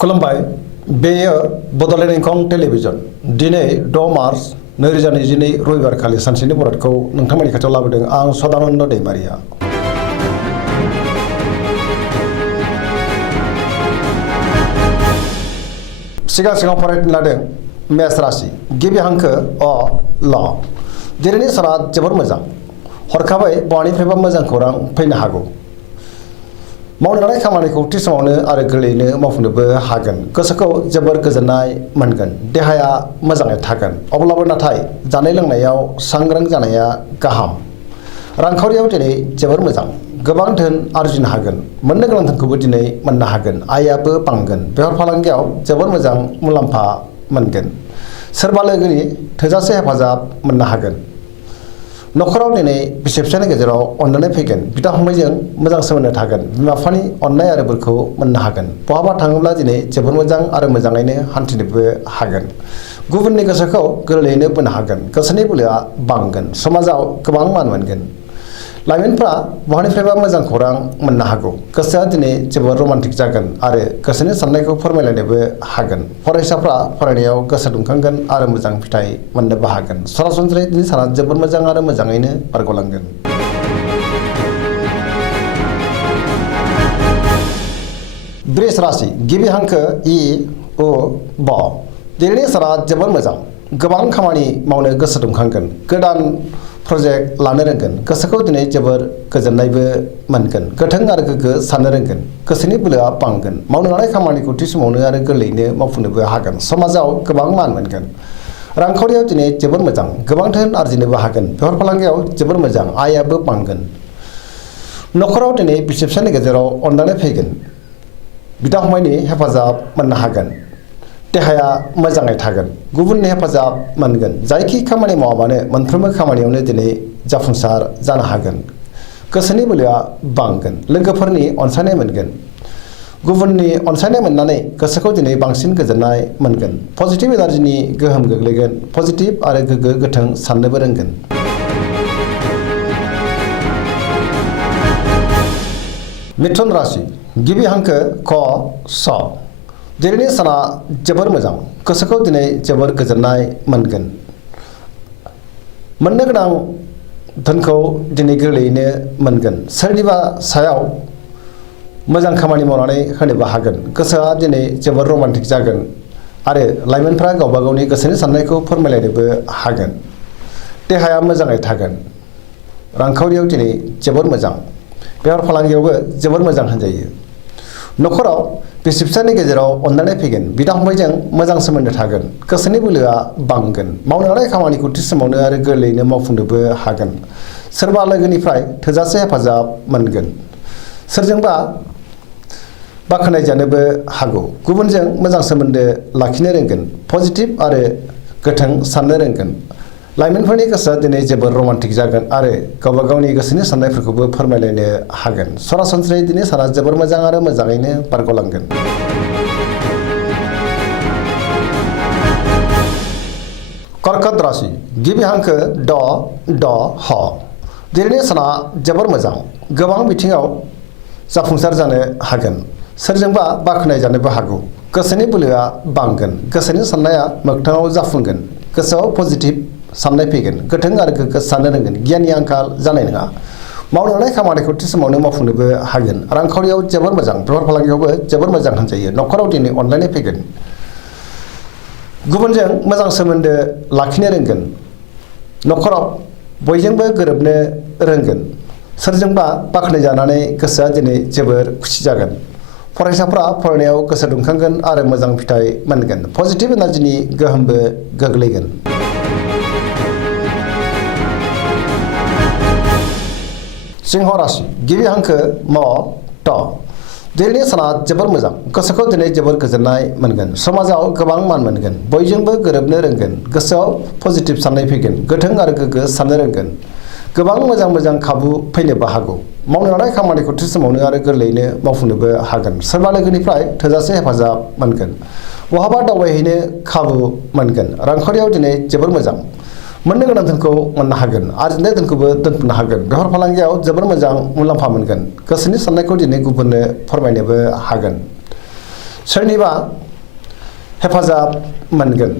खुलुमबाय बेयो बड'लेण्ड इंखं टेलिभिजन दिनै 6 मार्च 2022 रबिबार खालि सानसेनि बरादखौ नोंथांमोननि खाथियाव लाबोदों आं सदानन्द दैमारिया। सिगां फरायनो लादों मेष राशि गिबि हांखो अ ल दिनैनि साना जोबोर मोजां हरखाबै बहानिफ्रायबा मोजां खौरां फैनो हागौ। मावनो लानाय खामानिखौ थि समावनो आरो गोरलैयैनो मावफुंनोबो हागोन। गोसोखौ जोबोर गोजोननाय मोनगोन। देहाया मोजाङै थागोन। अब्लाबो नाथाय जानाय लोंनायाव सांग्रां जानाया गाहाम। रांखावरियाव दिनै जोबोर मोजां गोबां धोन आरजिनो हागोन। मोननो गोनां धोनखौबो दिनै मोननो हागोन। आयाबो बांगोन। बेफार फालांगियाव जोबोर मोजां मुलाम्फा मोनगोन। सोरबा लोगोनि थोजासे हेफाजाब मोननो हागोन। न'खराव दिनै बिसि फिसायनि गेजेराव अनलायनाय फैगोन। बिदा फंबायजों मोजां सोमोन्दो थागोन। बिमा बिफानि अननाय आरो बोरखौ मोननो हागोन। बहाबा थाङोब्ला दिनै जोबोर मोजां आरो मोजाङैनो हान्थिनोबो हागोन। गुबुननि गोसोखौ गोरलैयैनो बोनो हागोन। गोसोनि बोलोआ बांगोन। समाजाव गोबां मान मोनगोन। लाइमोनफ्रा बहानिफ्रायबा मोजां खौरां मोननो हागौ। गोसोआ दिनै जोबोर रमान्टिक जागोन आरो गोसोनि साननायखौ फोरमायलायनोबो हागोन। फरायसाफ्रा फरायनायाव गोसो दुंखांगोन आरो मोजां फिथाइ मोननोबो हागोन। सरासनस्रायै दिनै साना जोबोर मोजां आरो मोजाङैनो बारग'लांगोन। बृष राशि गिबि हांखो इ उ ब दिनैनि साना जोबोर मोजां गोबां खामानि मावनो गोसो दुंखांगोन। गोदान प्रजेक्ट लानो रोंगोन। गोसोखौ दिनै जोबोर गोजोननायबो मोनगोन। गोथों आरो गोग्गो साननो रोंगोन। गोसोनि बोलोआ बांगोन। मावनो लानाय खामानिखौ थि समावनो आरो गोरलैयैनो मावफुंनोबो हागोन। समाजाव गोबां मान मोनगोन। रांखावरियाव दिनै जोबोर मोजां गोबां धोन आरजिनोबो हागोन। बेफार फालांगियाव जोबोर मोजां आयाबो बांगोन। न'खराव दिनै बिसि फिसायनि गेजेराव अनलायनाय फैगोन। बिदा फंबायनि हेफाजाब मोननो हागोन। देहाया मोजाङै थागोन। गुबुननि हेफाजाब मोनगोन। जायखि खामानि मावा मानो मोनफ्रोमबो खामानियावनो दिनै जाफुंसार जानो हागोन। गोसोनि बोलोआ बांगोन। लोगोफोरनि अनसायनाय मोनगोन। गुबुननि अनसायनाय मोननानै गोसोखौ दिनै बांसिन गोजोननाय मोनगोन। पजिटिभ एनार्जिनि गोहोम गोग्लैगोन। पजिटिभ आरो गोग्गो गोथों साननोबो रोंगोन। मिथुन राशि गिबि हांखो क स दिनैनि साना जोबोर मोजां गोसोखौ दिनै जोबोर गोजोननाय मोनगोन। मोननो गोनां धोनखौ दिनै गोरलैयैनो मोनगोन। सोरनिबा सायाव मोजां खामानि मावनानै होनोबो हागोन। गोसोआ दिनै जोबोर रमान्टिक जागोन आरो लाइमोनफ्रा गावबा गावनि गोसोनि साननायखौ फोरमायलायनोबो हागोन। देहाया मोजाङै थागोन। रांखावरियाव दिनै जोबोर मोजां बेफार फालांगियावबो जोबोर मोजां होनजायो। न'खराव बिसि फिसायनि गेजेराव अनलायनाय फैगोन। बिदा फंबायजों मोजां सोमोन्दो थागोन। गोसोनि बोलोआ बांगोन। मावनो लानाय खामानिखौ थि समावनो आरो गोरलैयैनो मावफुंनोबो हागोन। सोरबा लोगोनिफ्राय थोजासे हेफाजाब मोनगोन। सोरजोंबा बाख्नाय जानोबो हागौ। गुबुनजों मोजां सोमोन्दो लाखिनो रोंगोन। पजिटिभ आरो गोथों साननो रोंगोन। लाइमोनफोरनि गोसोआ दिनै जोबोर रमान्टिक जागोन आरो गावबा गावनि गोसोनि साननायफोरखौबो फोरमायलायनो हागोन। सरासनस्रायै दिनै साना जोबोर मोजां आरो मोजाङैनो बारग'लांगोन। कर्कट राशि गिबि हांखो ड ड ह दिनैनि साना जोबोर मोजां गोबां बिथिङाव जाफुंसार जानो हागोन। सोरजोंबा बाख्नाय जानोबो हागौ। गोसोनि बोलोआ बांगोन। गोसोनि साननाया मोगथाङाव जाफुंगोन। गोसोआव पजिटिभ साननाय फैगोन। गोथों आरो गोग्गो साननो रोंगोन। गियाननि आंखाल जानाय नङा। मावनो लानाय खामानिखौ थि समावनो मावफुंनोबो हागोन। रांखावरियाव जोबोर मोजां बेफार फालांगियावबो जोबोर मोजां होनजायो। न'खराव दिनै अनलायनाय फैगोन। गुबुनजों मोजां सोमोन्दो लाखिनो रोंगोन। न'खराव बयजोंबो गोरोबनो रोंगोन। सोरजोंबा बाख्नाय जानानै गोसोआ दिनै जोबोर खुसि जागोन। फरायसाफ्रा फरायनायाव गोसो दुंखांगोन आरो मोजां फिथाइ मोनगोन। पजिटिभ एनार्जिनि गोहोमबो गोग्लैगोन। सिंह राशि गिबि हांखो म ट दिनैनि साना जोबोर मोजां गोसोखौ दिनै जोबोर गोजोननाय मोनगोन। समाजाव गोबां मान मोनगोन। बयजोंबो गोरोबनो रोंगोन। गोसोआव पजिटिभ साननाय फैगोन। गोथों आरो गोग्गो साननो रोंगोन। गोबां मोजां खाबु फैनोबो हागौ। मावनो लानाय खामानिखौ थि समावनो आरो गोरलैयैनो मावफुंनोबो हागोन। सोरबा लोगोनिफ्राय थोजासे हेफाजाब मोनगोन। बहाबा दावबायहैनो खाबु मोनगोन। रांखावरियाव दिनै जोबोर मोजां मोननो गोनां धोनखौ मोननो हागोन। आरजिनाय धोनखौबो दोनथुमनो हागोन। बेफार फालांगियाव जोबोर मोजां मुलाम्फा मोनगोन। गोसोनि साननायखौ दिनै गुबुननो फोरमायनोबो हागोन। सोरनिबा हेफाजाब मोनगोन,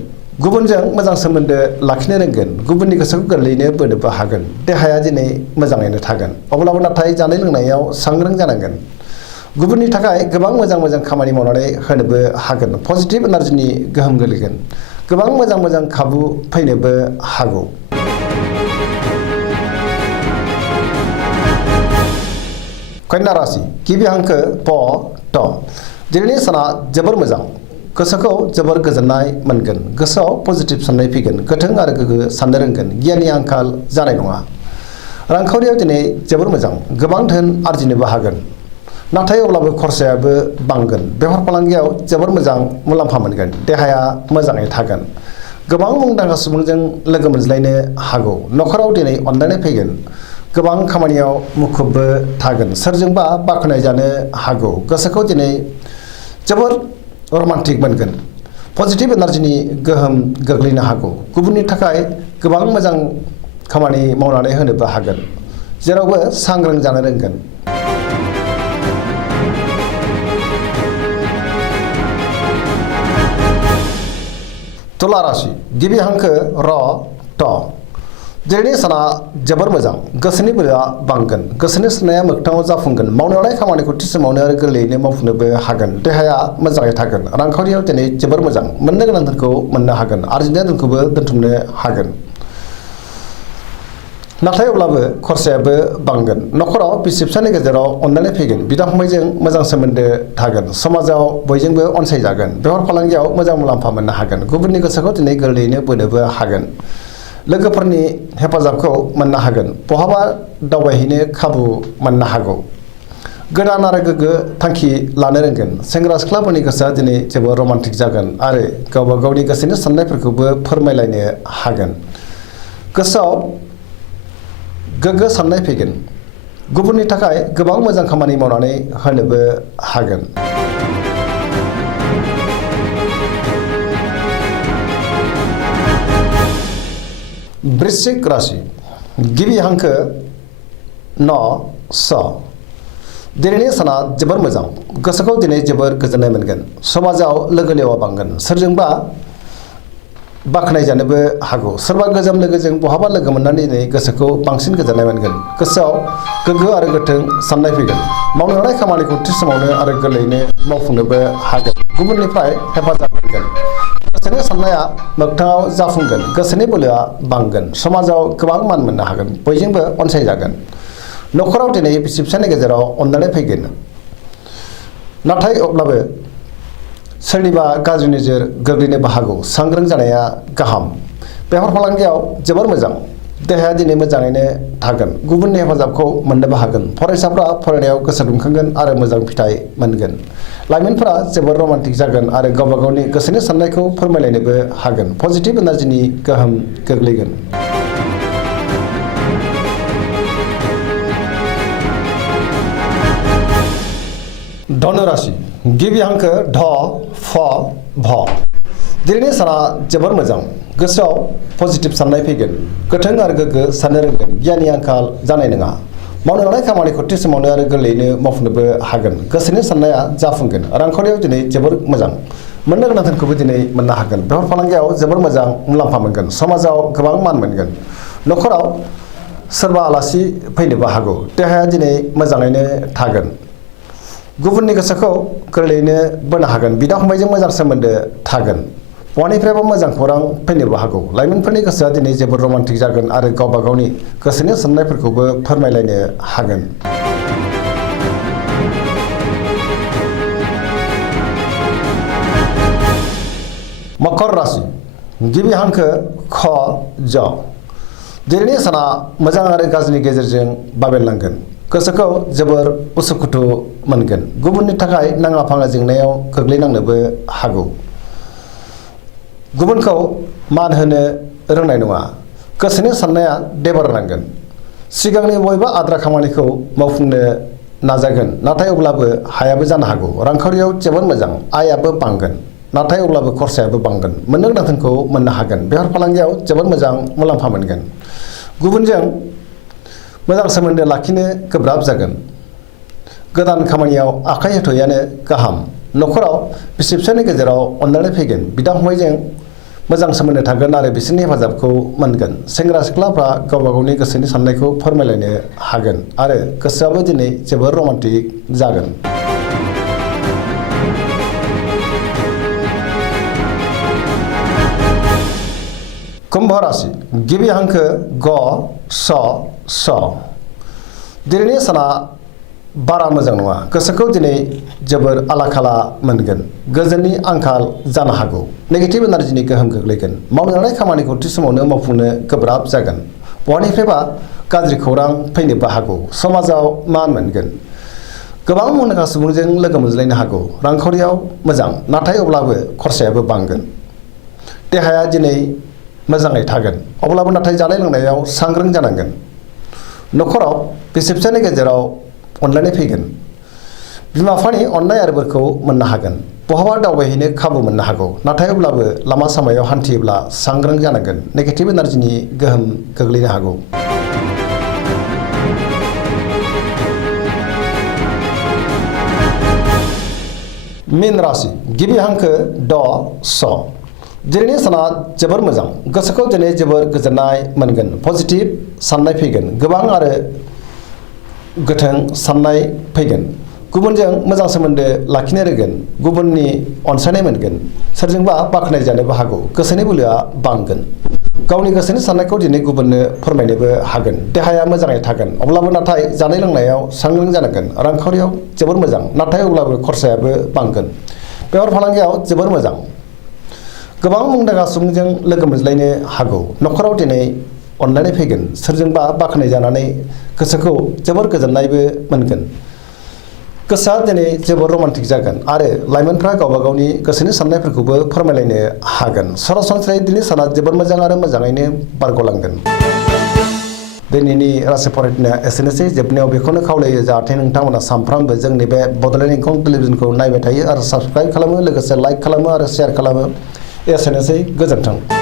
गुबुनजों मोजां सोमोन्दो लाखिनो रोंगोन, गुबुननि गोसोखौ गोरलैयैनो बोनोबो हागोन, देहाया दिनै मोजाङैनो थागोन। अब्लाबो नाथाय जानाय लोंनायाव सांग्रां जानांगोन। गुबुननि थाखाय गोबां मोजां खामानि मावनानै होनोबो हागोन। पजिटिभ एनार्जिनि गोहोम गोलैगोन। गोबां मोजां खाबु फैनोबो हागौ। कन्या राशि गिबि हांखो प ट। दिनैनि साना जोबोर मोजां। गोसोखौ जोबोर गोजोननाय मोनगोन। गोसोआव पजिटिभ साननाय फैगोन। गोथों आरो गोग्गो साननो रोंगोन। गियाननि आंखाल जानाय नङा। रांखावरियाव दिनै जोबोर मोजां। गोबां धोन आरजिनोबो हागोन। नाथाय अब्लाबो खरसायाबो बांगोन। बेफार फालांगियाव जोबोर मोजां मुलाम्फा मोनगोन। देहाया मोजाङै थागोन। गोबां मुंदांखा सुबुंजों लोगो मोनज्लायनो हागौ। न'खराव दिनै अनलायनाय फैगोन। गोबां खामानियाव मुखुबबो थागोन। सोरजोंबा बाख्नाय जानो हागौ। गोसोखौ दिनै जोबोर रमान्टिक मोनगोन। पजिटिभ एनार्जिनि गोहोम गोग्लैनो हागौ। गुबुननि थाखाय गोबां मोजां खामानि मावनानै होनोबो हागोन। जेरावबो सांग्रां जानो रोंगोन। तुला राशि गिबि हांखो र ट। दिनैनि साना जोबोर मोजां। गोसोनि बोलोआ बांगोन। गोसोनि साननाया मोगथाङाव जाफुंगोन। मावनो लानाय खामानिखौ थि समावनो आरो गोरलैयैनो मावफुंनोबो हागोन। देहाया मोजाङै थागोन। रांखावरियाव दिनै जोबोर मोजां। मोननो गोनां धोनखौ मोननो हागोन। आरजिनाय धोनखौबो दोनथुमनो हागोन। नाथाय अब्लाबो खरसायाबो बांगोन। न'खराव बिसि फिसायनि गेजेराव अनलायनाय फैगोन। बिदा फंबायजों मोजां सोमोन्दो थागोन। समाजाव बयजोंबो अनसायजागोन। बेफार फालांगियाव मोजां मुलाम्फा मोननो हागोन। गुबुननि गोसोखौ दिनै गोरलैयैनो बोनोबो हागोन। लोगोफोरनि हेफाजाबखौ मोननो हागोन। बहाबा दावबायहैनो खाबु मोननो हागौ। गोदान आरो गोग्गो थांखि लानो रोंगोन। सेंग्रा सिख्लाफोरनि गोसोआ दिनै जोबोर रमान्टिक जागोन आरो गावबा गावनि गोसोनि साननायफोरखौबो फोरमायलायनो हागोन। गोसोआव गोग्गो साननाय फैगोन। गुबुननि थाखाय गोबां मोजां खामानि मावनानै होनोबो हागोन। वृश्चिक राशि गिबि हांखो न स। दिनैनि साना जोबोर मोजां। गोसोखौ दिनै जोबोर गोजोननाय मोनगोन। समाजाव लोगो लेवा बांगोन। सोरजोंबा बाख्नाय जानोबो हागौ। सोरबा गोजाम लोगोजों बहाबा लोगो मोननानै दिनै गोसोखौ बांसिन गोजोननाय मोनगोन। गोसोआव गोग्गो आरो गोथों साननाय फैगोन। मावनो लानाय खामानिखौ थि समावनो आरो गोरलैयैनो मावफुंनोबो हागोन। गुबुननिफ्राय हेफाजाब मोनगोन। गोसोनि साननाया मोगथाङाव जाफुंगोन। गोसोनि बोलोआ बांगोन। समाजाव गोबां मान मोननो हागोन। बयजोंबो अनसायजागोन। न'खराव दिनै बिसि फिसायनि गेजेराव अनलायनाय फैगोन। नाथाय अब्लाबो सोरनिबा गाज्रि नोजोर गोग्लैनोबो हागौ। सांग्रां जानाया गाहाम। बेफार फालांगियाव जोबोर मोजां। देहाया दिनै मोजाङैनो थागोन। गुबुननि हेफाजाबखौ मोननोबो हागोन। फरायसाफ्रा फरायनायाव गोसो दुंखांगोन आरो मोजां फिथाइ मोनगोन। लाइमोनफोरा जोबोर रमान्टिक जागोन आरो गावबा गावनि गोसोनि साननायखौ फोरमायलायनोबो हागोन। पजिटिभ एनार्जिनि गोहोम गोग्लैगोन। धनु राशि गिबि हांखो ढ फ भ। दिनैनि साना जोबोर मोजां। गोसोआव पजिटिभ साननाय फैगोन। गोथों आरो गोग्गो साननो रोंगोन। गियाननि आंखाल जानाय नङा। मावनो लानाय खामानिखौ थि समावनो आरो गोरलैयैनो मावफुंनोबो हागोन। गोसोनि साननाया जाफुंगोन। रांखावरियाव दिनै जोबोर मोजां। मोननो गोनां धोनखौबो दिनै मोननो हागोन। बेफार फालांगियाव जोबोर मोजां मुलाम्फा मोनगोन। समाजाव गोबां मान मोनगोन। न'खराव सोरबा आलासि फैनोबो हागौ। देहाया दिनै मोजाङैनो थागोन। गुबुननि गोसोखौ गोरलैयैनो बोनो हागोन। बिदा फंबायजों मोजां सोमोन्दो थागोन। बहानिफ्रायबा मोजां खौरां फैनोबो हागौ। लाइमोनफोरनि गोसोआ दिनै जोबोर रमान्टिक जागोन आरो गावबा गावनि गोसोनि साननायफोरखौबो फोरमायलायनो हागोन। मकर राशि गिबि हांखो ख ज। दिनैनि साना मोजां आरो गाज्रिनि गेजेरजों बाबेनलांगोन। गोसोखौ जोबोर उसुखुथु मोनगोन। गुबुननि थाखाय नाङा फाङा जेंनायाव गोग्लैनांनोबो हागौ। गुबुनखौ मान होनो रोंनाय नङा। गोसोनि साननाया देबारनांगोन। सिगांनि बबेबा आद्रा खामानिखौ मावफुंनो नाजागोन। नाथाय अब्लाबो हायाबो जानो हागौ। रांखावरियाव जोबोर मोजां। आयाबो बांगोन। नाथाय अब्लाबो खरसायाबो बांगोन। मोननो गोनां धोनखौ मोननो हागोन। बेफार फालांगियाव जोबोर मोजां मुलाम्फा मोनगोन। गुबुनजों मोजां सोमोन्दो लाखिनो गोब्राब जागोन। गोदान खामानियाव आखाइ होथ'यैआनो गाहाम। न'खराव बिसि फिसायनि गेजेराव अनलायनाय फैगोन बिदा फंबायजों मोजां सोमोन्दो थागोन आरो बिसोरनि हेफाजाबखौ मोनगोन सेंग्रा सिख्लाफ्रा गावबा गावनि गोसोनि साननायखौ फोरमायलायनो हागोन आरो गोसोआबो दिनै जोबोर रमान्टिक जागोन। कुम्भ राशि गिबि हांखो ग स स दिनैनि साना बारा मोजां नङा गोसोखौ दिनै जोबोर आला खाला मोनगोन गोजोननि आंखाल जानो हागौ नेगेटिभ एनार्जिनि गोहोम गोग्लैगोन मावनो लानाय खामानिखौ थि समावनो मावफुंनो गोब्राब जागोन बहानिफ्रायबा गाज्रि खौरां फैनोबो हागौ समाजाव मान मोनगोन गोबां मुंदांखा सुबुंजों लोगो मोनज्लायनो हागौ रांखावरियाव मोजां नाथाय अब्लाबो खरसायाबो बांगोन देहाया दिनै मोजाङै थागोन अब्लाबो नाथाय जानाय लोंनायाव सांग्रां जानांगोन न'खराव बिसि फिसायनि गेजेराव अनलायनाय फैगोन बिमा बिफानि अननाय आरो बोरखौ मोननो हागोन बहाबा दावबायहैनो खाबु मोननो हागौ नाथाय अब्लाबो लामा सामायाव हान्थियोब्ला सांग्रां जानांगोन नेगेटिभ एनार्जिनि गोहोम गोग्लैनो हागौ। मीन राशि गिबि हांखो ड स दिनैनि साना जोबोर मोजां गोसोखौ दिनै जोबोर गोजोननाय मोनगोन पजिटिभ साननाय फैगोन गोबां आरो गोथों साननाय फैगोन गुबुनजों मोजां सोमोन्दो लाखिनो रोंगोन गुबुननि अनसायनाय मोनगोन सोरजोंबा बाख्नाय जानोबो हागौ गोसोनि बोलोआ बांगोन गावनि गोसोनि साननायखौ दिनै गुबुननो फोरमायनोबो हागोन देहाया मोजाङै थागोन अब्लाबो नाथाय जानाय लोंनायाव सांग्रां जानांगोन रांखावरियाव जोबोर मोजां नाथाय अब्लाबो खरसायाबो बांगोन बेफार फालांगियाव जोबोर मोजां गोबां मुंदांखा सुबुंजों लोगो मोनज्लायनो हागौ न'खराव दिनै अनलायनाय फैगोन सोरजोंबा बाख्नाय जानानै गोसोखौ जोबोर गोजोननायबो मोनगोन गोसोआ दिनै जोबोर रमान्टिक जागोन आरो लाइमोनफ्रा गावबा गावनि गोसोनि साननायफोरखौबो फोरमायलायनो हागोन सरासनस्रायै दिनै साना जोबोर मोजां आरो मोजाङैनो बारग'लांगोन। दिनैनि राशि फरायनाया एसेनोसै जोबनायाव बेखौनो खावलायो जाहाथे नोंथांमोना सानफ्रामबो जोंनि बे बड'लेण्ड इंखं टेलिभिजनखौ नायबाय थायो आरो साबस्क्राइब खालामो लोगोसे लाइक खालामो आरो शेयार खालामो एसेनोसै गोजोन्थों।